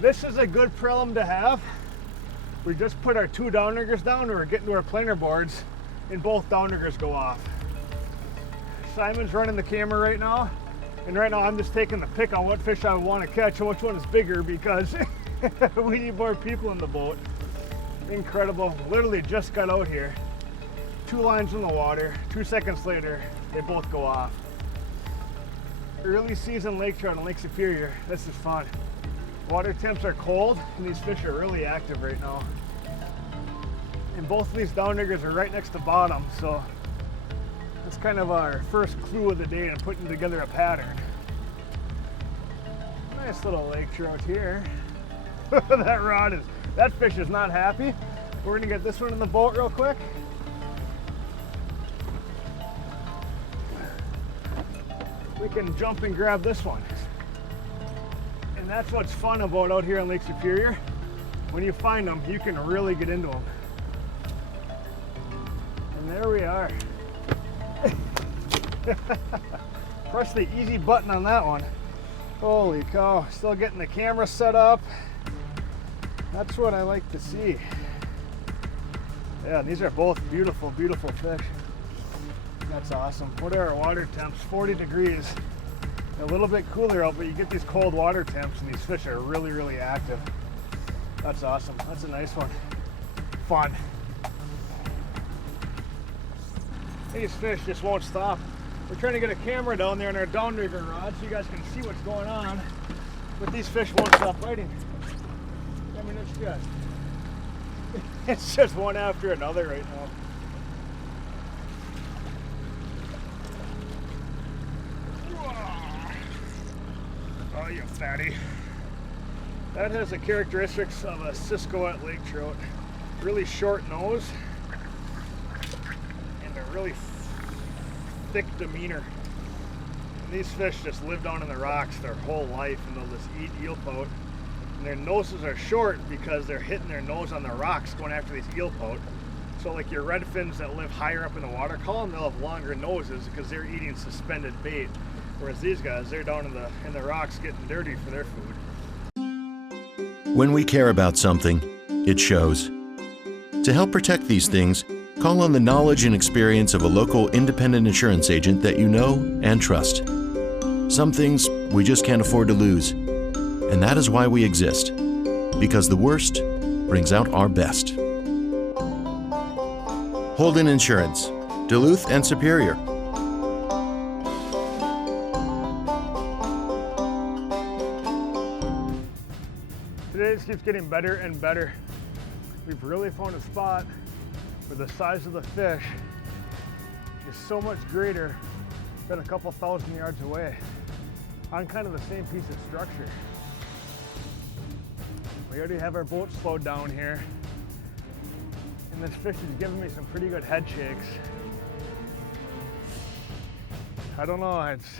This is a good prelim to have. We just put our 2 downriggers down, we're getting to our planer boards, and both downriggers go off. Simon's running the camera right now, and right now I'm just taking the pick on what fish I want to catch and which one is bigger, because we need more people in the boat. Incredible, literally just got out here. 2 lines in the water, 2 seconds later, they both go off. Early season lake trout in Lake Superior, this is fun. Water temps are cold, and these fish are really active right now. And both of these downriggers are right next to bottom, so that's kind of our first clue of the day in putting together a pattern. Nice little lake trout here. That fish is not happy. We're gonna get this one in the boat real quick. We can jump and grab this one. And that's what's fun about out here on Lake Superior. When you find them, you can really get into them. And there we are. Press the easy button on that one. Holy cow, still getting the camera set up. That's what I like to see. Yeah, these are both beautiful, beautiful fish. That's awesome. What are our water temps? 40 degrees. A little bit cooler out, but you get these cold water temps and these fish are really, really active. That's awesome. That's a nice one. Fun. These fish just won't stop. We're trying to get a camera down there on our downrigger rod so you guys can see what's going on, but these fish won't stop biting. I mean, it's good. It's just one after another right now. Oh, you fatty. That has the characteristics of a Ciscoette lake trout. Really short nose and a really thick demeanor. And these fish just live down in the rocks their whole life, and they'll just eat eel pout. And their noses are short because they're hitting their nose on the rocks going after these eel pout. So like your redfins that live higher up in the water column, they'll have longer noses because they're eating suspended bait. Whereas these guys, they're down in the rocks getting dirty for their food. When we care about something, it shows. To help protect these things, call on the knowledge and experience of a local independent insurance agent that you know and trust. Some things we just can't afford to lose. And that is why we exist. Because the worst brings out our best. Holden Insurance, Duluth and Superior. Today just keeps getting better and better. We've really found a spot where the size of the fish is so much greater than a couple thousand yards away on kind of the same piece of structure. We already have our boat slowed down here, and this fish is giving me some pretty good head shakes. I don't know, it's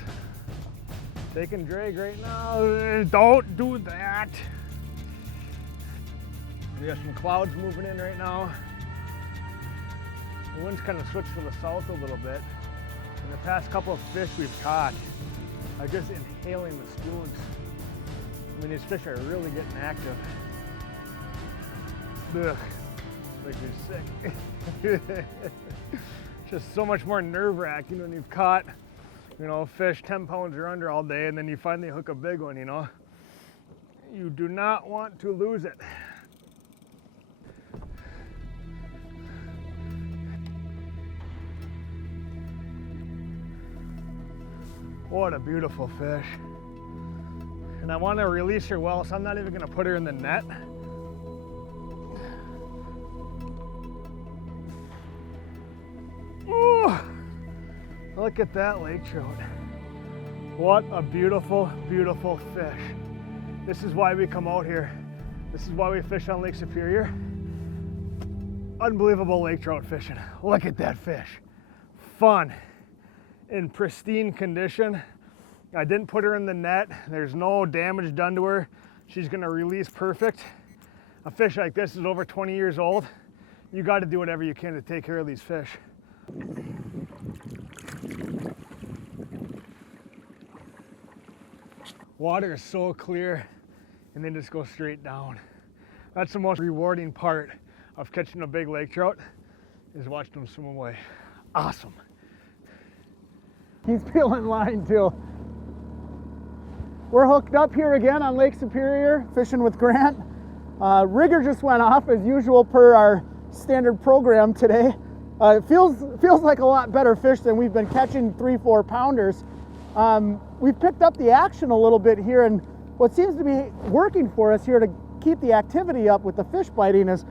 taking drag right now. Don't do that. We got some clouds moving in right now. The wind's kind of switched to the south a little bit. And the past couple of fish we've caught are just inhaling the spoons. I mean, these fish are really getting active. Ugh, makes me sick. Just so much more nerve-wracking when you've caught, fish 10 pounds or under all day, and then you finally hook a big one, You do not want to lose it. What a beautiful fish. And I want to release her well, so I'm not even going to put her in the net. Ooh, look at that lake trout. What a beautiful, beautiful fish. This is why we come out here. This is why we fish on Lake Superior. Unbelievable lake trout fishing. Look at that fish. Fun. In pristine condition. I didn't put her in the net. There's no damage done to her. She's gonna release perfect. A fish like this is over 20 years old. You gotta do whatever you can to take care of these fish. Water is so clear. and then just go straight down. That's the most rewarding part of catching a big lake trout, is watching them swim away. Awesome. He's peeling line too. We're hooked up here again on Lake Superior, fishing with Grant. Rigger just went off as usual per our standard program today. It feels like a lot better fish than we've been catching 3-4 pounders. We've picked up the action a little bit here, and what seems to be working for us here to keep the activity up with the fish biting is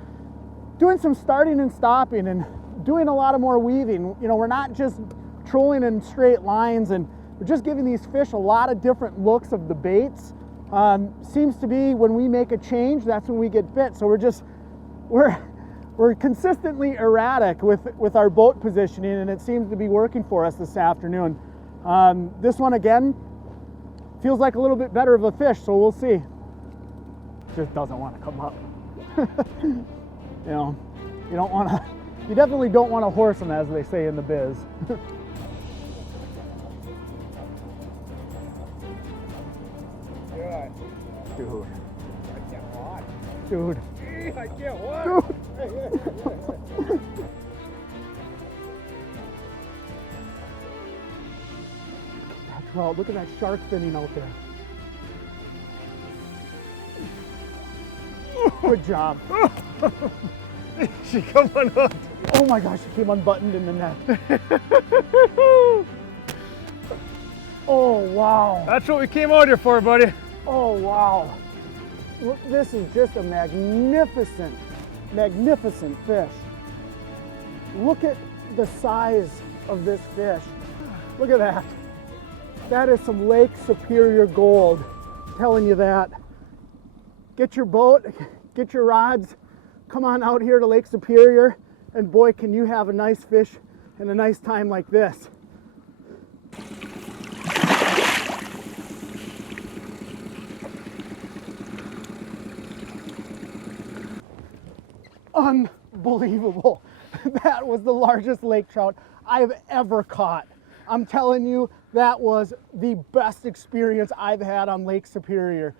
doing some starting and stopping and doing a lot of more weaving. You know, we're not just trolling in straight lines, and we're just giving these fish a lot of different looks of the baits. Seems to be when we make a change, that's when we get bit. So we're consistently erratic with our boat positioning, and it seems to be working for us this afternoon. This one again feels like a little bit better of a fish, so we'll see. Just doesn't want to come up. You know, you definitely don't want to horse them, as they say in the biz. Dude. I can't watch. Dude. I can't watch. Dude. That trout, look at that shark finning out there. Good job. She come unhooked. Oh my gosh, she came unbuttoned in the net. Oh wow. That's what we came out here for, buddy. Oh wow. Look, this is just a magnificent, magnificent fish. Look at the size of this fish. Look at that. That is some Lake Superior gold. I'm telling you that. Get your boat, get your rods, come on out here to Lake Superior, and boy, can you have a nice fish and a nice time like this. Unbelievable. That was the largest lake trout I've ever caught. I'm telling you, that was the best experience I've had on Lake Superior.